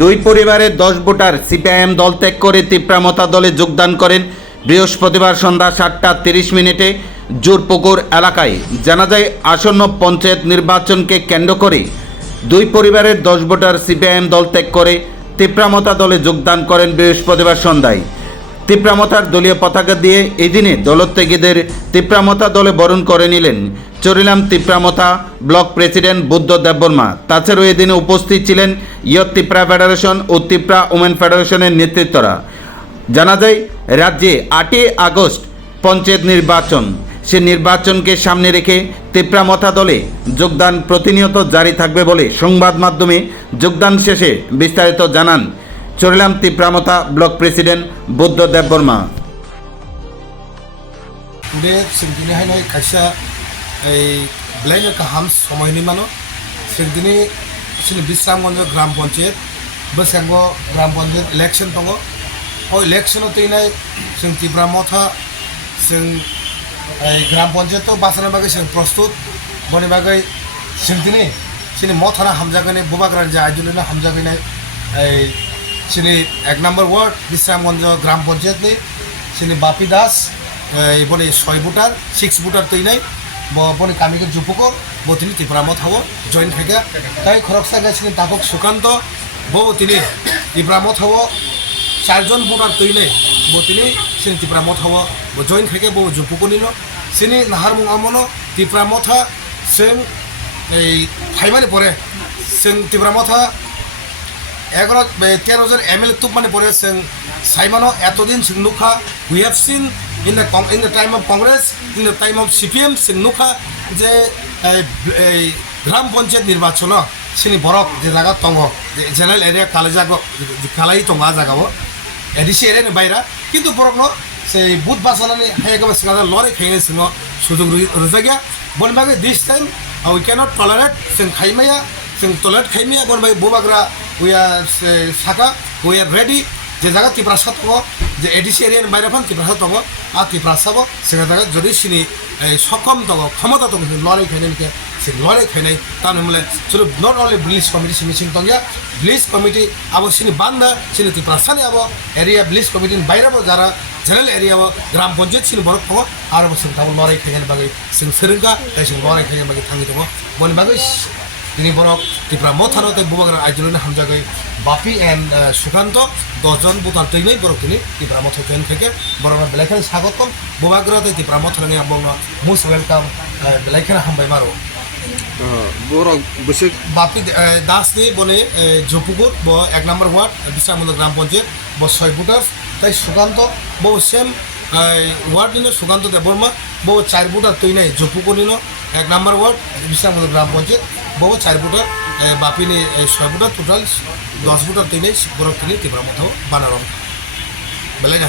দুই পরিবারের দশ ভোটার সিপিআইএম দল ত্যাগ করে তিপ্রামতা দলে যোগদান করেন। বৃহস্পতিবার সন্ধ্যা সাতটা তিরিশ মিনিটে জোরপুকুর এলাকায় জানা যায়, আসন্ন পঞ্চায়েত নির্বাচনকে কেন্দ্র করে দুই পরিবারের দশ ভোটার সিপিআইএম দল ত্যাগ করে তিপ্রামতা দলে যোগদান করেন বৃহস্পতিবার সন্ধ্যায়। তিপ্রামতার দলীয় পতাকা দিয়ে এই দিনে দলত্যাগীদের তিপ্রামতা দলে বরণ করে নিলেন। Charilam Tipra Motha block president Buddha Debbarma. তাছাড়াও এদিনে উপস্থিত ছিলেন ইয়ত তিপ্রা ফেডারেশন ও তিপ্রা ওমেন ফেডারেশনের নেতৃত্বরা। জানা যায়, রাজ্যে আটই আগস্ট পঞ্চায়েত নির্বাচন। সে নির্বাচনকে সামনে রেখে তিপ্রামথা দলে যোগদান প্রতিনিয়ত জারি থাকবে বলে সংবাদ মাধ্যমে যোগদান শেষে বিস্তারিত জানান চরিলাম তিপ্রামথা ব্লক প্রেসিডেন্ট বুদ্ধ দেববর্মা बे जों दिनैहाय खायसेया ओइ ब्लाइनो गाहाम समायनि मानो जों दिनै जोंनि बिश्रामगन्ज ग्राम पन्चायत बोसांग ग्राम पन्चायत इलेक्शन दङ अ इलेक्शनाव थैनाय जों तिब्रा मथा जों ओइ ग्राम पन्चायतआव बासानो बागै जों प्रस्तुत बनि बागै जों दिनै जोंनि मथाना हामजागोनाय बुबाग्रानि जा आइजोलैनो हामजागोनाय ओइ সিনি এক নম্বর ওয়ার্ড, বিশ্রামগঞ্জ গ্রাম পঞ্চায়েত নেই। সিনি বাপি দাস এবারে ছয় ভোটার সিক্স ভোটার বুটার নেই। বনে কামিকের যুবক বো, তিনি তিপ্রামত হব জয়েন থেকে তাই খরকসা গেছিলেন তাপক সুকান্ত বউ তিনি তিপ্রামত হব, চারজন ভোটার বুটার নেই। বো, তিনি সে তিপ্রামত হব, বো জয়েন থেকে বউ যুবক নিল। সিনি নাহার মঙ্গামন আমনো তিপ্রামত সেন, এই, ফাইমানি পরে, সেন তিপ্রামত এগারো তেরো জন এমএলএ তুপ মানে পড়েছেন সাইমানো এতদিন সিংনুখা we have seen in the in the time of Congress in the time of CPM সিংনুখা যে গ্রাম পঞ্চায়েত নির্বাচন, সিনি বরক যে জায়গা তঙ্গ জেনারেল এরিয়া কালে জাগ কালাই তঙ্গা জাগাব। এডিসি এরিয়া বাইরা। কিন্তু বরক সেই বুথ বাসালানি একেবারে সিঙ্গা লরে খাইনে সিং সুযোগ রুজাগিয়া বনবাগে this time we cannot tolerate Singh খাইমাইয়া সিং টলারেট খাইমাইয়া বনবাগে বোবাগ্রা উই আর সাকা রেডি যে জায়গা ত্রিপুরা সাত হব যে এডিসি এরিয়ার বাইরে ফান ত্রিপুরা সাত হব আর ত্রিপুরা সাব সেখানে জায়গা যদি সিনি সক্ষম তক ক্ষমতা তো লড়াই খাই নিকে সে লড়াই খাই নাই তাহলে হলে চলো নট অনলি ব্লিজ কমিটি সিমিসিং তঙ্গিয়া ব্লিজ কমিটি আব সিনি বান্ধা সিনি ত্রিপুরা সানে আবো এরিয়া ব্লিজ কমিটির বাইরে যারা জেনারেল এরিয়া গ্রাম পঞ্চায়েত সিনি বরফ থাকো, আর সিং তাবো লড়াই খাইয়ার বাকি সিং সেরেঙ্গা তাই সিং লড়াই খাইয়ার বাকি থাকি। থাকব বলে বাকি তিনি বলক ত্রিপুরা মথারতে বুবাগান আইজুলিন হামজাগৈ বাপি এণ্ড সুকান্ত দহজন বুতান তৈনৈ বরকিনি ত্রিপুরা মথ জয়েন থেকে বরকনা বেলাইখানি স্বাগতম। বুবাগ্রহতে ত্রিপুরা মথরঙে বংন মোস্ট ওয়েলকাম বেলাইখানি হামবাই মারো। বাপি দাসনি বনে জপুকুর ব এক নম্বর ওয়ার্ড বিশ্রামন্দ গ্রাম পঞ্চায়েত ব ছয় বুটার তাই সুকান্ত ব সেম ওয়ার্ড নিল সুকান্ত দেববর্মা বহু চার বুটার তৈনাই জপুকুর নিল এক নম্বর ওয়ার্ড বিশ্রামন্দ গ্রাম পঞ্চায়েত। বো চার বুটার বাপিনি ছয় ফুটর টোটাল দশ ফুটর তিনি বরফ তিনি মথাও বানারম বেলাই